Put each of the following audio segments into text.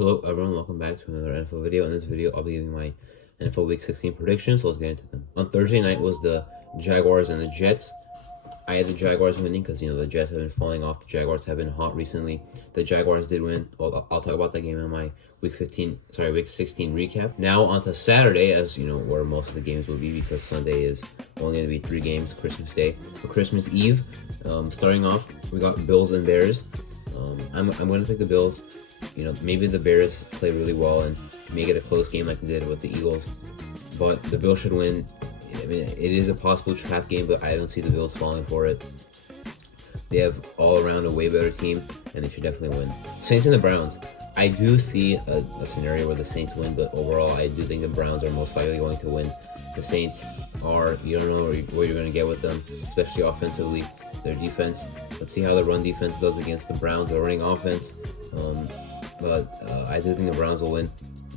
Hello everyone, welcome back to another NFL video. In this video, I'll be giving my NFL Week 16 predictions, so let's get into them. On Thursday night was the Jaguars and the Jets. I had the Jaguars winning because, the Jets have been falling off. The Jaguars have been hot recently. The Jaguars did win. Well, I'll talk about that game in my Week 16 recap. Now onto Saturday, as where most of the games will be because Sunday is only going to be 3 games, Christmas Day. For Christmas Eve, starting off, we got Bills and Bears. I'm going to take the Bills. Maybe the Bears play really well and make it a close game like they did with the Eagles. But the Bills should win. I mean, it is a possible trap game, but I don't see the Bills falling for it. They have all around a way better team, and they should definitely win. Saints and the Browns. I do see a scenario where the Saints win, but overall, I do think the Browns are most likely going to win. The Saints you don't know what you're going to get with them, especially offensively. Their defense, let's see how the run defense does against the Browns, the running offense. But I do think the Browns will win.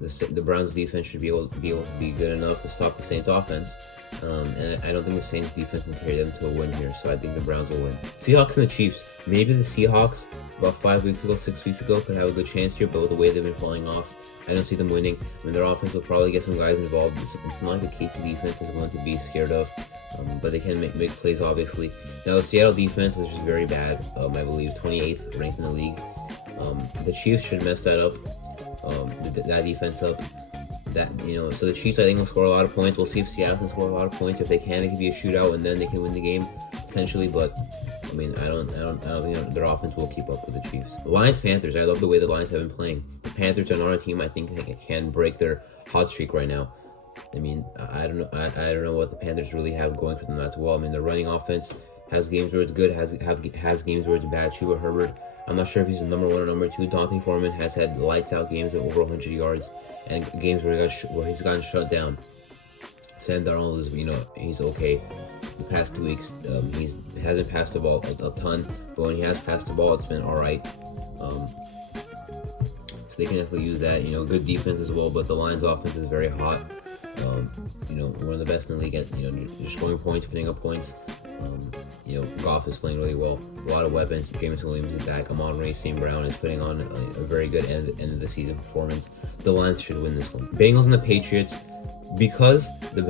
The Browns defense should be able to be good enough to stop the Saints offense. And I don't think the Saints defense can carry them to a win here, so I think the Browns will win. Seahawks and the Chiefs. Maybe the Seahawks about 6 weeks ago could have a good chance here, but with the way they've been falling off, I don't see them winning. I mean, their offense will probably get some guys involved. It's not like the KC defense is going to be scared of, but they can make plays, obviously. Now, the Seattle defense, which is very bad, I believe 28th ranked in the league. The Chiefs should mess that up, that defense up. So the Chiefs, I think, will score a lot of points. We'll see if Seattle can score a lot of points. If they can, it could be a shootout, and then they can win the game potentially. But I mean, I don't think their offense will keep up with the Chiefs. Lions Panthers. I love the way the Lions have been playing. The Panthers are not a team I think can break their hot streak right now. I mean, I don't know what the Panthers really have going for them as well. I mean, the running offense has games where it's good, has games where it's bad. Chuba Herbert, I'm not sure if he's the number 1 or number 2. Dante Foreman has had lights out games of over 100 yards and games where he's gotten shut down. Sam Darnold is, he's okay. The past 2 weeks, he hasn't passed the ball a ton, but when he has passed the ball, it's been all right. So they can definitely use that. Good defense as well, but the Lions' offense is very hot. One of the best in the league at, just scoring points, putting up points. Goff is playing really well. A lot of weapons. Jameson Williams is back. Amon-Ra St. Brown is putting on a very good end of the season performance. The Lions should win this one. Bengals and the Patriots. Because the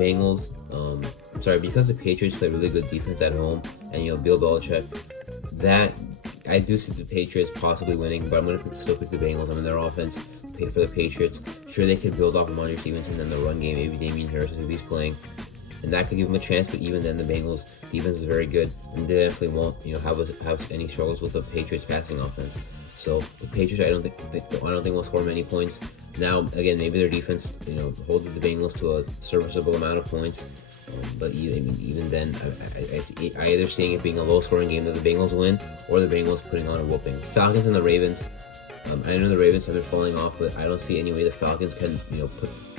Patriots play really good defense at home, and Bill Belichick, that I do see the Patriots possibly winning, but I'm going to still pick the Bengals. I mean, their offense for the Patriots, sure, they could build off of Ramondre Stevenson and the run game, maybe Damian Harris if he's playing, and that could give them a chance. But even then, the Bengals defense is very good, and they definitely won't have any struggles with the Patriots passing offense. So the Patriots, I don't think will score many points. Now, again, maybe their defense holds the Bengals to a serviceable amount of points. But even then, I either seeing it being a low-scoring game that the Bengals win, or the Bengals putting on a whooping. Falcons and the Ravens. I know the Ravens have been falling off, but I don't see any way the Falcons can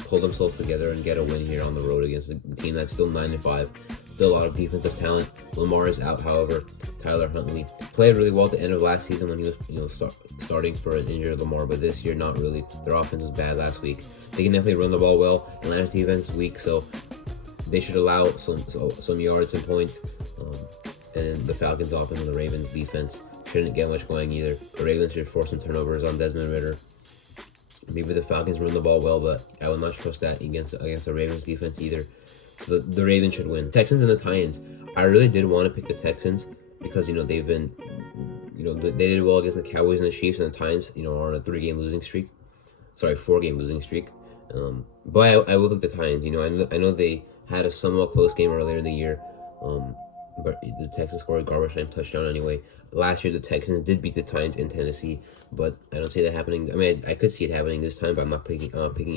pull themselves together and get a win here on the road against a team that's still 9-5. Still a lot of defensive talent. Lamar is out, however. Tyler Huntley played really well at the end of last season when he was starting for an injured Lamar, but this year not really. Their offense was bad last week. They can definitely run the ball well. Atlanta's defense is weak, so they should allow some yards and points. And the Falcons' offense and the Ravens' defense shouldn't get much going either. The Ravens should force some turnovers on Desmond Ridder. Maybe the Falcons run the ball well, but I would not trust that against the Ravens' defense either. So the Ravens should win. Texans and the Titans. I really did want to pick the Texans because they've been they did well against the Cowboys and the Chiefs, and the Titans are on a 4-game losing streak. But I will pick the Titans. I know they had a somewhat close game earlier in the year. But the Texans scored a garbage time touchdown anyway. Last year, the Texans did beat the Titans in Tennessee, but I don't see that happening. I mean, I could see it happening this time, but I'm not picking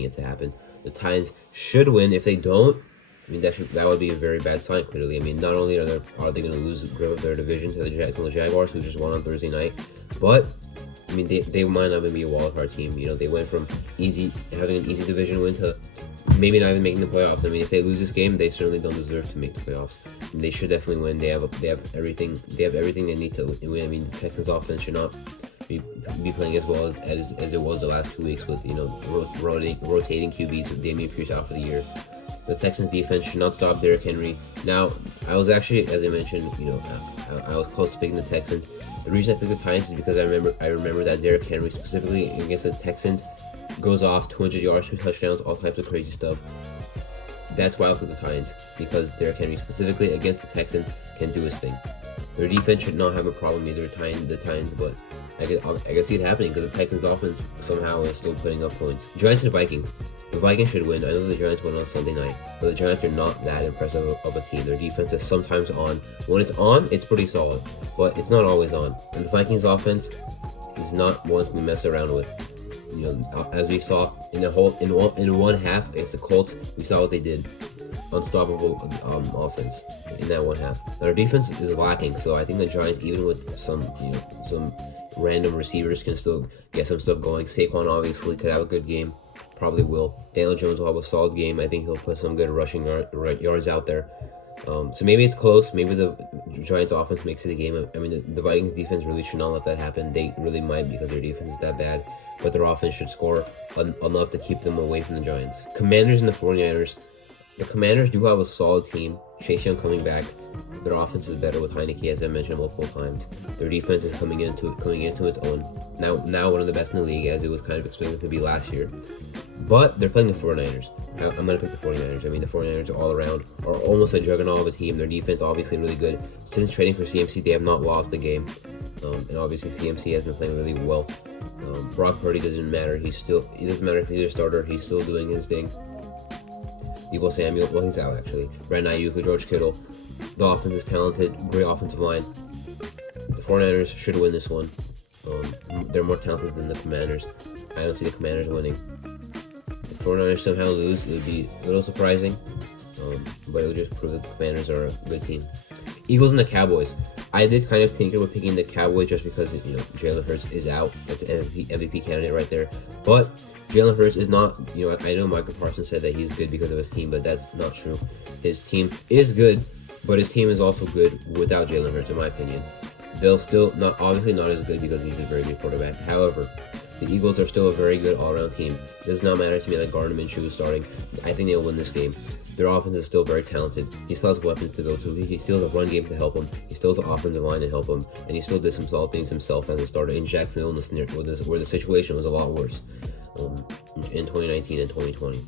it to happen. The Titans should win. If they don't, I mean, that would be a very bad sign, clearly. I mean, not only are they going to lose the grip of their division to the Jacksonville Jaguars, who just won on Thursday night, but I mean, they might not even be a wildcard team. They went from having an easy division win to maybe not even making the playoffs. I mean, if they lose this game, they certainly don't deserve to make the playoffs. And they should definitely win. They have everything. They have everything they need to win. I mean, the Texans' offense should not be playing as well as it was the last 2 weeks with rotating QBs with Dameon Pierce out for the year. The Texans defense should not stop Derrick Henry. Now, I was actually, as I mentioned, I was close to picking the Texans. The reason I picked the Titans is because I remember that Derrick Henry, specifically against the Texans, goes off 200 yards, 2 touchdowns, all types of crazy stuff. That's why I picked the Titans, because Derrick Henry, specifically against the Texans, can do his thing. Their defense should not have a problem either, the Titans, but I can see it happening because the Texans' offense somehow is still putting up points. Giants and Vikings. The Vikings should win. I know the Giants won on Sunday night, but the Giants are not that impressive of a team. Their defense is sometimes on. When it's on, it's pretty solid, but it's not always on. And the Vikings' offense is not one to be messed around with. As we saw in one half against the Colts, we saw what they did. Unstoppable offense in that one half. Now, our defense is lacking, so I think the Giants, even with some random receivers, can still get some stuff going. Saquon obviously could have a good game, probably will. Daniel Jones will have a solid game. I think he'll put some good rushing yards out there. So maybe it's close. Maybe the Giants offense makes it a game. I mean, the Vikings defense really should not let that happen. They really might, because their defense is that bad. But their offense should score enough to keep them away from the Giants. Commanders and the 49ers. The Commanders do have a solid team. Chase Young coming back. Their offense is better with Heineke, as I mentioned multiple times. Their defense is coming into its own. Now one of the best in the league, as it was kind of expected to be last year. But they're playing the 49ers. I'm going to pick the 49ers. I mean, the 49ers all around are almost a juggernaut of a team. Their defense obviously really good. Since trading for CMC, they have not lost the game. And obviously CMC has been playing really well. Brock Purdy doesn't matter. It doesn't matter if he's a starter. He's still doing his thing. Deebo Samuel, well, he's out actually. Brandon Ayuk, George Kittle. The offense is talented, great offensive line. The 49ers should win this one. They're more talented than the Commanders. I don't see the Commanders winning. If the 49ers somehow lose, it would be a little surprising, but it would just prove that the Commanders are a good team. Eagles and the Cowboys. I did kind of tinker with picking the Cowboys just because Jalen Hurts is out. That's an MVP candidate right there. But Jalen Hurts is not, I know Michael Parsons said that he's good because of his team, but that's not true. His team is good, but his team is also good without Jalen Hurts, in my opinion. They'll still obviously not as good because he's a very good quarterback. However, the Eagles are still a very good all-around team. It does not matter to me that Gardner Minshew is starting. I think they'll win this game. Their offense is still very talented. He still has weapons to go to. He still has a run game to help him. He still has an offensive line to help him. And he still did some solid things himself as a starter in Jacksonville, where the situation was a lot worse in 2019 and 2020.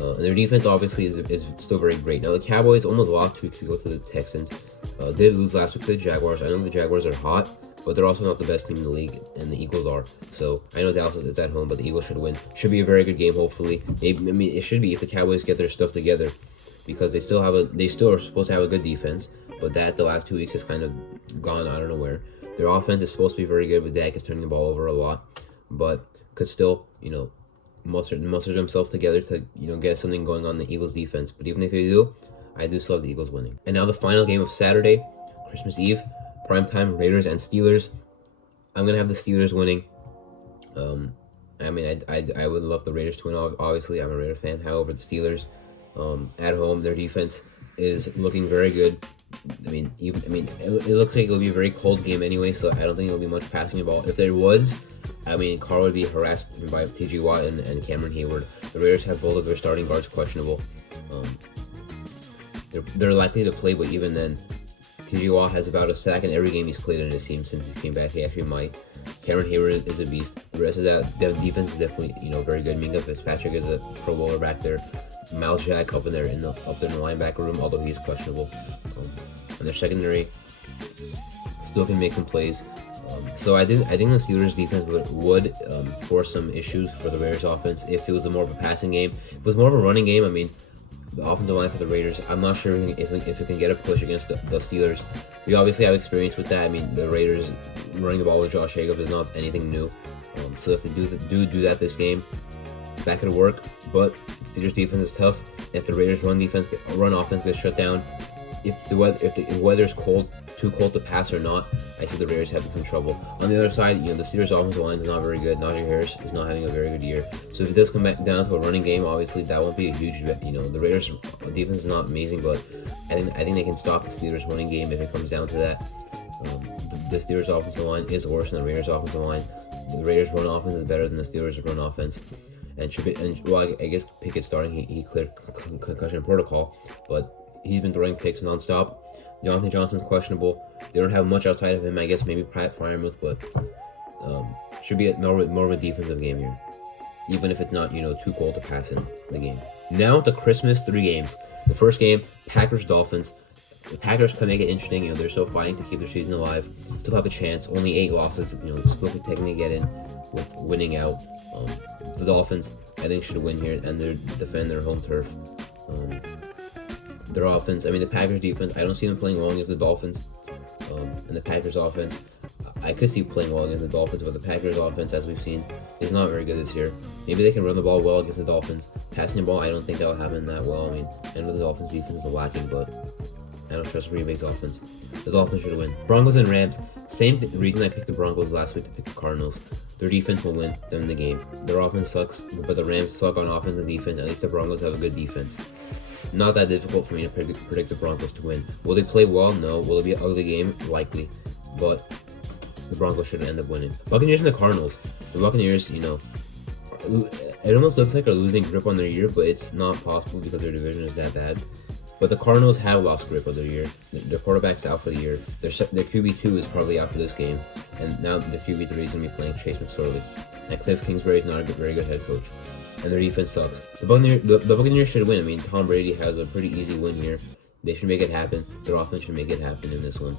And their defense obviously is still very great. Now the Cowboys almost lost 2 weeks ago to the Texans. Did lose last week to the Jaguars. I know the Jaguars are hot, but they're also not the best team in the league, and the Eagles are. So I know Dallas is at home, but the Eagles should win. Should be a very good game, hopefully. It should be if the Cowboys get their stuff together, because they still are supposed to have a good defense, but the last 2 weeks has kind of gone I don't know where. Their offense is supposed to be very good, but Dak is turning the ball over a lot, but could still muster themselves together to get something going on the Eagles defense. But even if they do, I do still have the Eagles winning. And now the final game of Saturday, Christmas Eve, primetime, Raiders and Steelers. I'm gonna have the Steelers winning. I would love the Raiders to win. Obviously, I'm a Raider fan. However, the Steelers at home, their defense is looking very good. It looks like it'll be a very cold game anyway, so I don't think it'll be much passing the ball. If there was, Carr would be harassed by T.J. Watt and Cameron Hayward. The Raiders have both of their starting guards questionable. They're likely to play, but even then, T.J. Watt has about a sack in every game he's played in his team since he came back. He actually might. Cameron Hayward is a beast. The rest of that defense is definitely very good. Minka Fitzpatrick is a Pro Bowler back there. Miles Jack up there in the linebacker room, although he's questionable. And their secondary still can make some plays. So I think the Steelers defense would force some issues for the Raiders offense if it was more of a passing game. If it was more of a running game, the offensive line for the Raiders, I'm not sure if it can get a push against the Steelers. We obviously have experience with that. The Raiders running the ball with Josh Jacobs is not anything new. So if they do that this game, that could work. But the Steelers defense is tough. If the Raiders run offense gets shut down, if the weather's too cold to pass or not, I see the Raiders having some trouble. On the other side, the Steelers' offensive line is not very good. Najee Harris is not having a very good year. So if it does come back down to a running game, obviously that won't be a huge. The Raiders' defense is not amazing, but I think they can stop the Steelers' running game if it comes down to that. The Steelers' offensive line is worse than the Raiders' offensive line. The Raiders' run offense is better than the Steelers' run offense. and should be. And well, I guess Pickett starting, he cleared concussion protocol, but he's been throwing picks nonstop. Deontay Johnson's questionable. They don't have much outside of him. I guess maybe Pat Freiermuth, but should be more of a defensive game here, even if it's not too cold to pass in the game. Now the Christmas 3 games. The first game, Packers Dolphins. The Packers can make it interesting. They're still fighting to keep their season alive. Still have a chance. Only 8 losses. Still could technically get in with winning out. The Dolphins, I think, should win here and they defend their home turf. Their offense, the Packers defense, I don't see them playing well against the Dolphins. And the Packers offense, I could see playing well against the Dolphins, but the Packers offense, as we've seen, is not very good this year. Maybe they can run the ball well against the Dolphins. Passing the ball, I don't think that'll happen that well. I know the Dolphins defense is lacking, but I don't trust Green Bay's offense. The Dolphins should win. Broncos and Rams, same reason I picked the Broncos last week to pick the Cardinals. Their defense will win them the game. Their offense sucks, but the Rams suck on offense and defense. At least the Broncos have a good defense. Not that difficult for me to predict the Broncos to win. Will they play well? No. Will it be an ugly game? Likely. But the Broncos should end up winning. Buccaneers and the Cardinals. The Buccaneers, it almost looks like they're losing grip on their year, but it's not possible because their division is that bad. But the Cardinals have lost grip of their year. Their quarterback's out for the year. Their QB2 is probably out for this game. And now the QB3 is going to be playing Chase McSorley. And Cliff Kingsbury is not a very good head coach. And their defense sucks. The Buccaneers should win. Tom Brady has a pretty easy win here. They should make it happen. Their offense should make it happen in this one.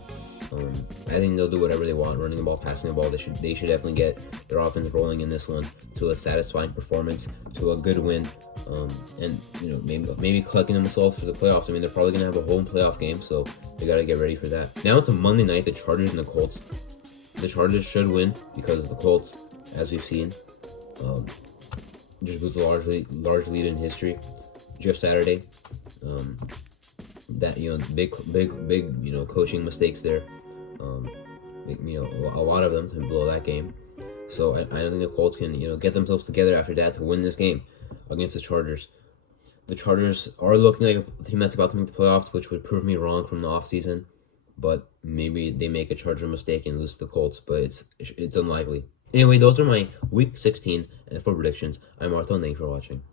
I think they'll do whatever they want, running the ball, passing the ball. They should definitely get their offense rolling in this one to a satisfying performance, to a good win, and maybe collecting themselves for the playoffs. They're probably gonna have a home playoff game, so they gotta get ready for that. Now to Monday night, the Chargers and the Colts. The Chargers should win because the Colts, as we've seen, just blew the large lead in history. Jeff Saturday, that big coaching mistakes there. A lot of them to blow that game. So I don't think the Colts can get themselves together after that to win this game against the Chargers. The Chargers are looking like a team that's about to make the playoffs, which would prove me wrong from the offseason. But maybe they make a Charger mistake and lose to the Colts, but it's unlikely. Anyway, those are my Week 16 NFL predictions. I'm Arthur, and thanks for watching.